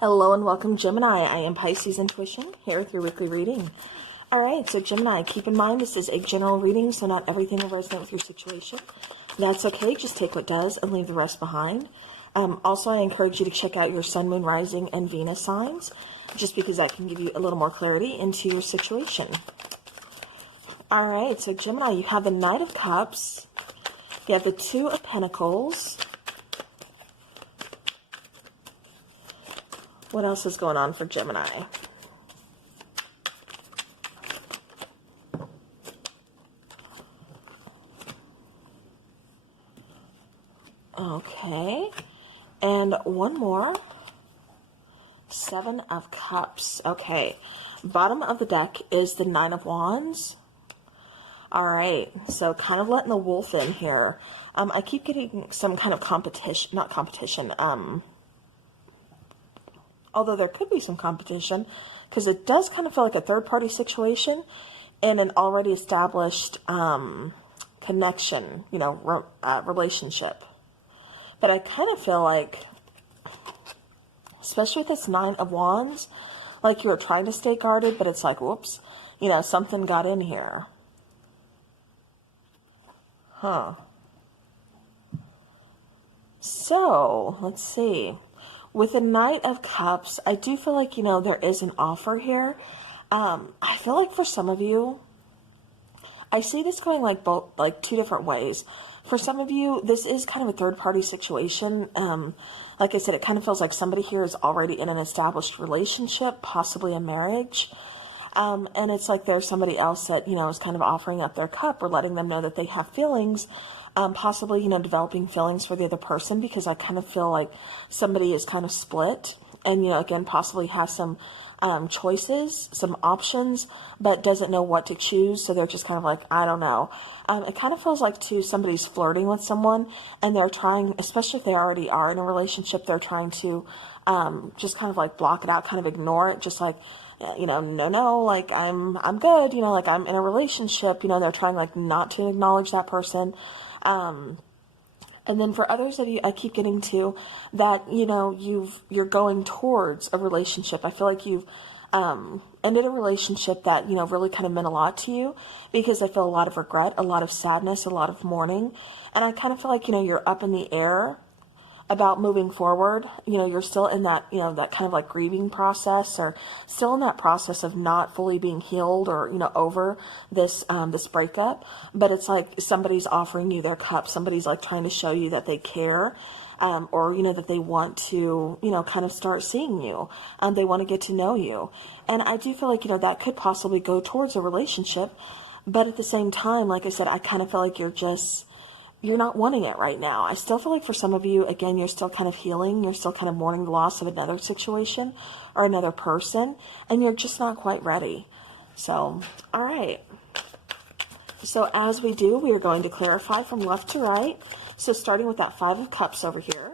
Hello and welcome, Gemini. I am Pisces Intuition here with your weekly reading. All right, so Gemini, keep in mind this is a general reading, so not everything will resonate with your situation. That's okay. Just take what does and leave the rest behind. Also, I encourage you to check out your Sun, Moon, Rising, and Venus signs, just because that can give you a little more clarity into your situation. All right, so Gemini, you have the Knight of Cups. You have the Two of Pentacles. What else is going on for Gemini? Okay. And one more. Seven of Cups. Okay. Bottom of the deck is the Nine of Wands. All right. So kind of letting the wolf in here. I keep getting some kind of competition, not competition, although there could be some competition, because it does kind of feel like a third-party situation in an already established connection, relationship. But I kind of feel like, especially with this Nine of Wands, like you were trying to stay guarded, but it's like, whoops, something got in here. Huh. So, let's see. With the Knight of Cups, I do feel like, there is an offer here. I feel like for some of you, I see this going like two different ways. For some of you, this is kind of a third-party situation. Like I said, it kind of feels like somebody here is already in an established relationship, possibly a marriage. And it's like there's somebody else that, is kind of offering up their cup or letting them know that they have feelings. Possibly, developing feelings for the other person, because I kind of feel like somebody is kind of split and, again, possibly has some choices, some options, but doesn't know what to choose. So they're just kind of like, I don't know. It kind of feels like, too, somebody's flirting with someone and they're trying, especially if they already are in a relationship, they're trying to just kind of like block it out, kind of ignore it, just like, no, like I'm good, like I'm in a relationship, they're trying like not to acknowledge that person. And then for others of you, I keep getting to that, you're going towards a relationship. I feel like you've ended a relationship that, really kind of meant a lot to you, because I feel a lot of regret, a lot of sadness, a lot of mourning. And I kind of feel like, you're up in the air about moving forward. You're still in that, that kind of like grieving process, or still in that process of not fully being healed or, over this, this breakup. But it's like somebody's offering you their cup. Somebody's like trying to show you that they care, or, that they want to, kind of start seeing you. They want to get to know you. And I do feel like, that could possibly go towards a relationship. But at the same time, like I said, I kind of feel like you're not wanting it right now. I still feel like for some of you, again, you're still kind of healing. You're still kind of mourning the loss of another situation or another person, and you're just not quite ready. So, all right. So as we do, we are going to clarify from left to right. So starting with that Five of Cups over here.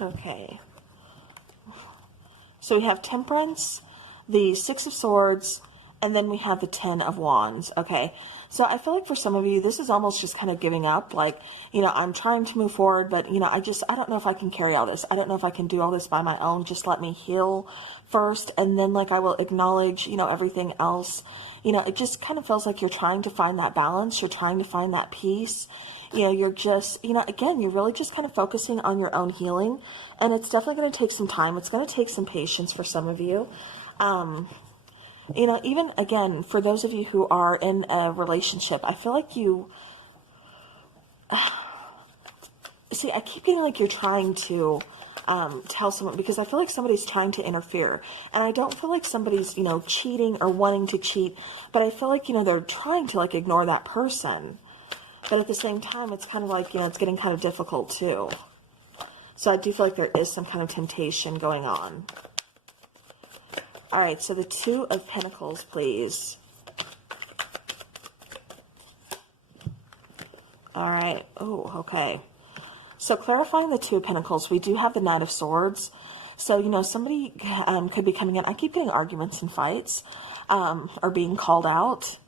Okay. So we have Temperance, the Six of Swords, and then we have the Ten of Wands. Okay. So I feel like for some of you, this is almost just kind of giving up. Like, I'm trying to move forward, but, I don't know if I can carry all this. I don't know if I can do all this by my own. Just let me heal first. And then I will acknowledge, everything else. It just kind of feels like you're trying to find that balance. You're trying to find that peace. You're just, again, you're really just kind of focusing on your own healing. And it's definitely going to take some time. It's going to take some patience for some of you. Even, again, for those of you who are in a relationship, I feel like see, I keep getting like you're trying to tell someone, because I feel like somebody's trying to interfere. And I don't feel like somebody's, cheating or wanting to cheat. But I feel like, they're trying to like ignore that person. But at the same time, it's kind of like, it's getting kind of difficult too. So I do feel like there is some kind of temptation going on. All right, so the Two of Pentacles, please. All right. Oh, okay. So clarifying the Two of Pentacles, we do have the Knight of Swords. So, somebody could be coming in. I keep getting arguments and fights or being called out.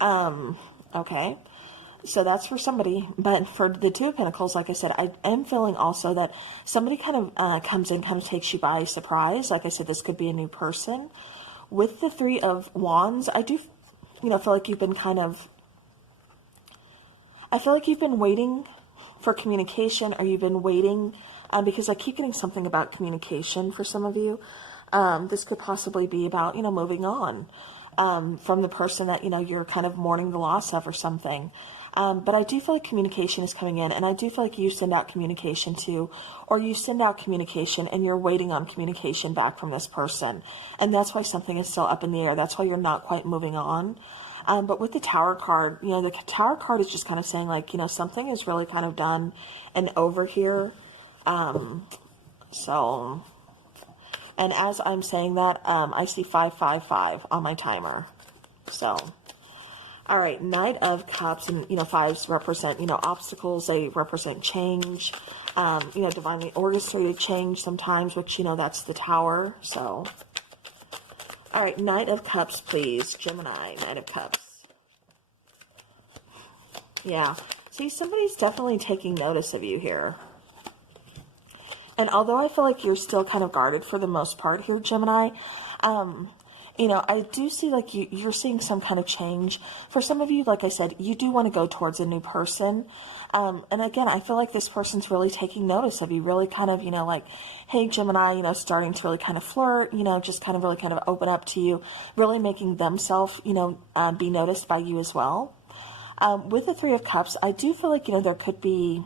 Okay. So that's for somebody, but for the Two of Pentacles, like I said, I am feeling also that somebody kind of comes in, kind of takes you by surprise. Like I said, this could be a new person. With the Three of Wands, I do, feel like you've been I feel like you've been waiting for communication, or you've been waiting, because I keep getting something about communication for some of you. This could possibly be about, moving on from the person that, you're kind of mourning the loss of or something. But I do feel like communication is coming in, and I do feel like you send out communication too, or you send out communication and you're waiting on communication back from this person. And that's why something is still up in the air. That's why you're not quite moving on. But with the Tower card, the Tower card is just kind of saying like, something is really kind of done and over here. So, and as I'm saying that, I see 555 on my timer. So, all right, Knight of Cups, and, fives represent, obstacles. They represent change, divinely orchestrated change sometimes, which, that's the Tower. So, all right, Knight of Cups, please. Gemini, Knight of Cups. Yeah. See, somebody's definitely taking notice of you here. And although I feel like you're still kind of guarded for the most part here, Gemini, I do see like you're seeing some kind of change. For some of you, like I said, you do want to go towards a new person. And again, I feel like this person's really taking notice of you, really kind of, like, hey, Gemini, starting to really kind of flirt, just kind of really kind of open up to you, really making themselves, be noticed by you as well. With the Three of Cups, I do feel like, there could be,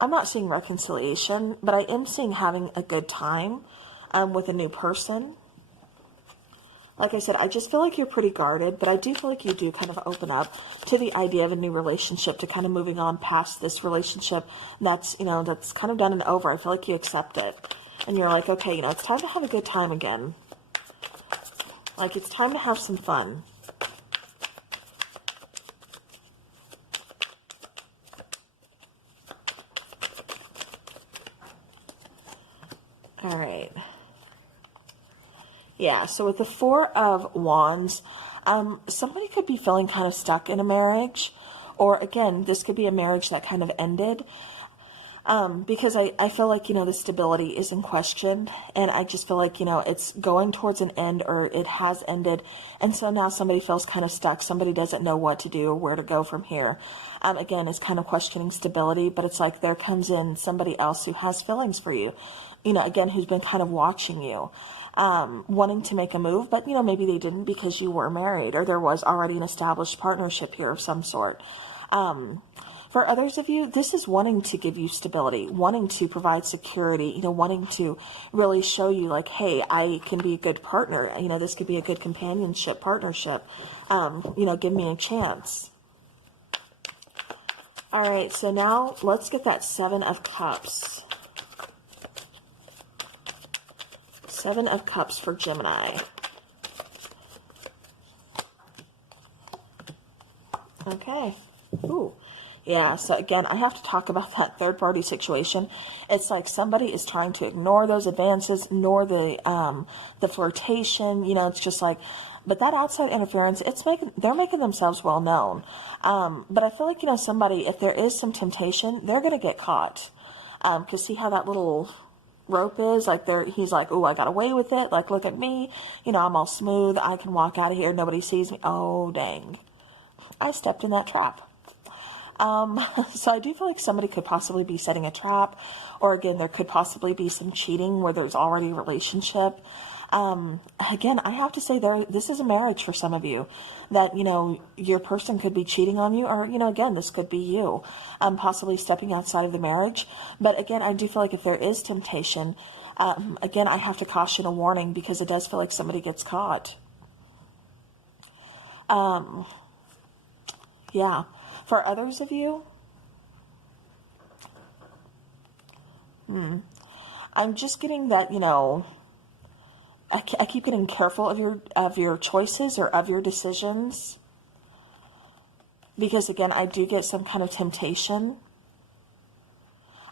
I'm not seeing reconciliation, but I am seeing having a good time with a new person. Like I said, I just feel like you're pretty guarded, but I do feel like you do kind of open up to the idea of a new relationship, to kind of moving on past this relationship that's, that's kind of done and over. I feel like you accept it. And you're like, okay, it's time to have a good time again. Like, it's time to have some fun. All right. Yeah, so with the Four of Wands, somebody could be feeling kind of stuck in a marriage. Or again, this could be a marriage that kind of ended. Because I feel like, the stability is in question. And I just feel like, it's going towards an end, or it has ended. And so now somebody feels kind of stuck. Somebody doesn't know what to do or where to go from here. Again, it's kind of questioning stability. But it's like there comes in somebody else who has feelings for you. Again, who's been kind of watching you. Wanting to make a move, but maybe they didn't because you were married, or there was already an established partnership here of some sort. For others of you, this is wanting to give you stability, wanting to provide security, wanting to really show you like, hey, I can be a good partner. This could be a good companionship, partnership. Give me a chance. All right, so now let's get that Seven of Cups. Seven of Cups for Gemini. Okay. Ooh. Yeah, so again, I have to talk about that third-party situation. It's like somebody is trying to ignore those advances, ignore the flirtation. It's just like, but that outside interference, they're making themselves well known. But I feel like, somebody, if there is some temptation, they're going to get caught. Because see how that little rope is like he's like, oh, I got away with it, like, look at me, I'm all smooth, I can walk out of here, nobody sees me. Oh dang, I stepped in that trap. So I do feel like somebody could possibly be setting a trap, or again, there could possibly be some cheating where there's already a relationship. Again, I have to say this is a marriage for some of you, that, your person could be cheating on you, or, again, this could be you, possibly stepping outside of the marriage. But again, I do feel like if there is temptation, again, I have to caution a warning, because it does feel like somebody gets caught. Yeah. For others of you, I'm just getting that, I keep getting careful of your choices or of your decisions, because again, I do get some kind of temptation.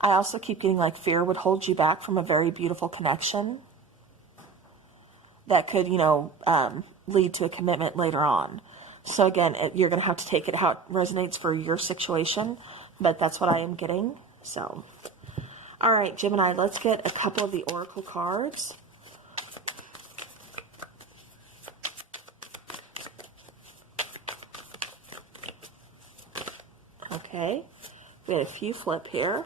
I also keep getting like fear would hold you back from a very beautiful connection that could, lead to a commitment later on. So again, you're going to have to take it how it resonates for your situation, but that's what I am getting. So, all right, Gemini, let's get a couple of the oracle cards. Okay, we had a few flip here.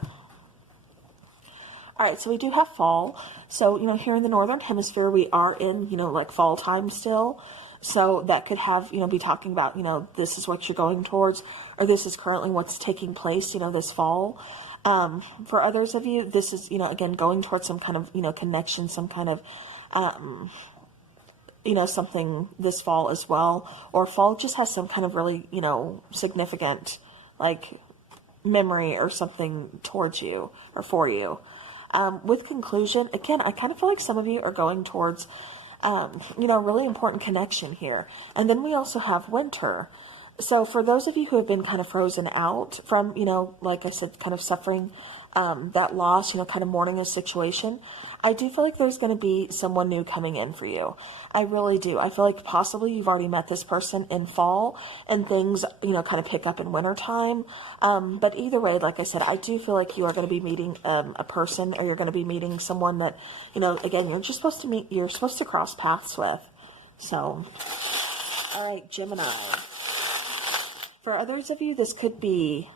All right, so we do have fall. So, you know, here in the Northern Hemisphere, we are in, you know, like fall time still. So that could have, you know, be talking about, you know, this is what you're going towards, or this is currently what's taking place, you know, this fall. For others of you, this is, you know, again, going towards some kind of, you know, connection, some kind of, you know, something this fall as well. Or fall just has some kind of really, you know, significant, like, memory or something towards you or for you. With conclusion, again, I kind of feel like some of you are going towards, you know, really important connection here. And then we also have winter. So for those of you who have been kind of frozen out from, you know, like I said, kind of suffering that loss, you know, kind of mourning a situation, I do feel like there's going to be someone new coming in for you. I really do. I feel like possibly you've already met this person in fall and things, you know, kind of pick up in winter time. But either way, like I said, I do feel like you are going to be meeting a person, or you're going to be meeting someone that, you know, again, you're just supposed to meet, you're supposed to cross paths with. So, all right, Gemini. For others of you, this could be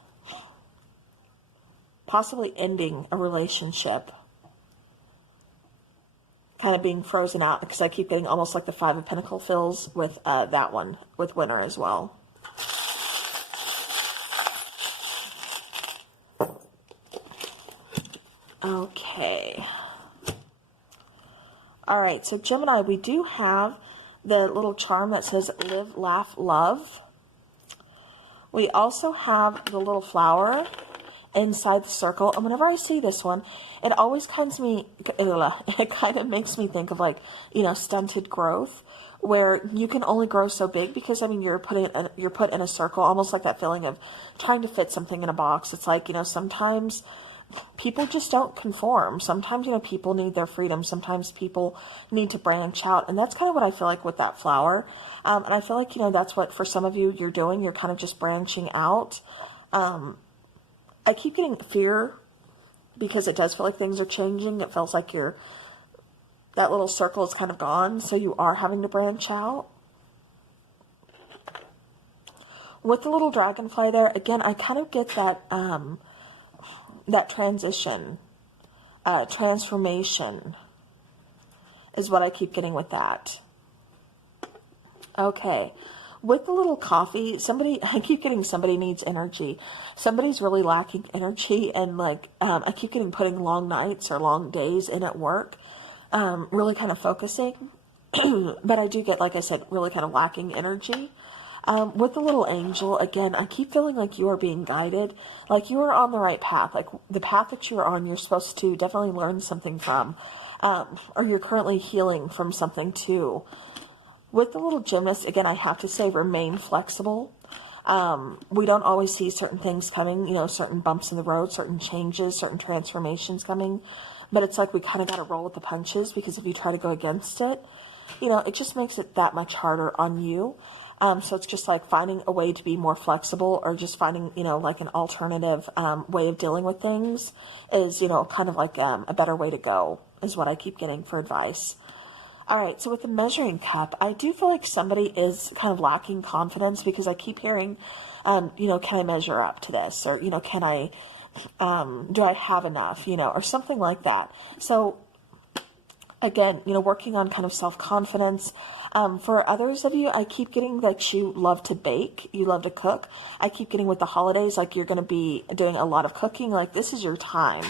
possibly ending a relationship. Kind of being frozen out, because I keep getting almost like the Five of Pentacles feels with that one, with winter as well. Okay. All right, so Gemini, we do have the little charm that says live, laugh, love. We also have the little flower inside the circle, and whenever I see this one, it always kind of makes me think of, like, you know, stunted growth, where you can only grow so big because, I mean, you're put in a circle, almost like that feeling of trying to fit something in a box. It's like, you know, sometimes people just don't conform. Sometimes, you know, people need their freedom. Sometimes people need to branch out, and that's kind of what I feel like with that flower. And I feel like, you know, that's what for some of you you're doing. You're kind of just branching out. I keep getting fear because it does feel like things are changing. It feels like that little circle is kind of gone, so you are having to branch out. With the little dragonfly there, again, I kind of get that that transition, transformation is what I keep getting with that. Okay. With the little coffee, I keep getting somebody needs energy. Somebody's really lacking energy, and like, I keep getting putting long nights or long days in at work, really kind of focusing. But I do get, like I said, really kind of lacking energy. With the little angel, again, I keep feeling like you are being guided, like you are on the right path, like the path that you're on, you're supposed to definitely learn something from, or you're currently healing from something too. With the little gymnast, again, I have to say, remain flexible. We don't always see certain things coming, you know, certain bumps in the road, certain changes, certain transformations coming. But it's like we kind of got to roll with the punches, because if you try to go against it, you know, it just makes it that much harder on you. So it's just like finding a way to be more flexible, or just finding, you know, like an alternative way of dealing with things is, you know, kind of like a better way to go, is what I keep getting for advice. All right, so with the measuring cup, I do feel like somebody is kind of lacking confidence, because I keep hearing, you know, can I measure up to this? Or, you know, can I, do I have enough, you know, or something like that. So again, you know, working on kind of self-confidence. For others of you, I keep getting that you love to bake, you love to cook. I keep getting with the holidays, like you're going to be doing a lot of cooking, like this is your time.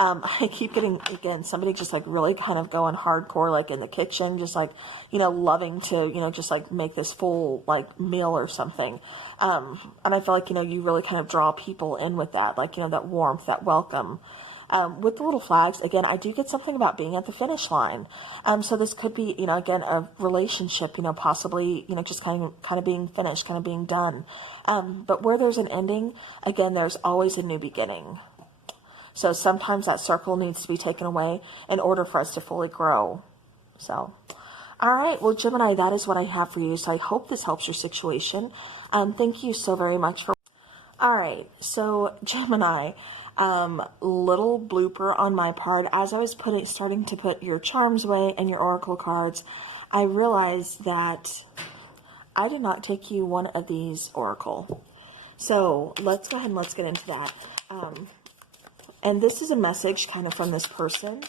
I keep getting, again, somebody just like really kind of going hardcore, like in the kitchen, just like, you know, loving to, you know, just like make this full like meal or something. And I feel like, you know, you really kind of draw people in with that, like, you know, that warmth, that welcome. With the little flags, again, I do get something about being at the finish line. So this could be, you know, again, a relationship, you know, possibly, you know, just kind of being finished, kind of being done. But where there's an ending, again, there's always a new beginning. So sometimes that circle needs to be taken away in order for us to fully grow. So, All right, well, Gemini, that is what I have for you. So I hope this helps your situation. Thank you so very much for... All right, so Gemini, little blooper on my part. As I was starting to put your charms away and your oracle cards, I realized that I did not take you one of these oracle. So let's go ahead and let's get into that. And this is a message kind of from this person,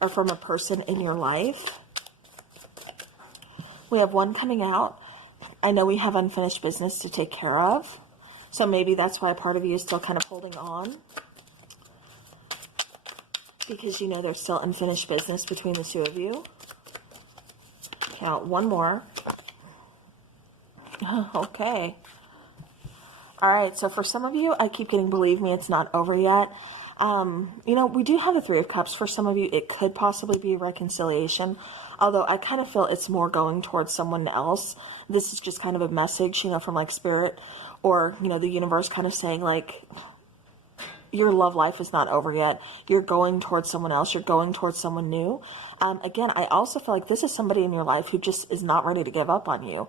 or from a person in your life. We have one coming out. I know we have unfinished business to take care of. So maybe that's why a part of you is still kind of holding on. Because you know there's still unfinished business between the two of you. Count one more. Okay. All right, so for some of you, I keep getting, believe me, it's not over yet. You know, we do have the Three of Cups. For some of you, it could possibly be a reconciliation. Although I kind of feel it's more going towards someone else. This is just kind of a message, you know, from like spirit or, you know, the universe kind of saying like, your love life is not over yet. You're going towards someone else. You're going towards someone new. Again, I also feel like this is somebody in your life who just is not ready to give up on you,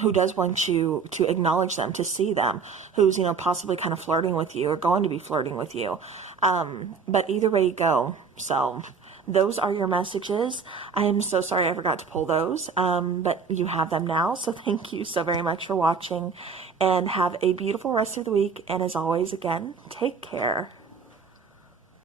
who does want you to acknowledge them, to see them, who's, you know, possibly kind of flirting with you or going to be flirting with you. But either way you go. So those are your messages. I am so sorry I forgot to pull those, but you have them now. So thank you so very much for watching, and have a beautiful rest of the week. And as always, again, take care.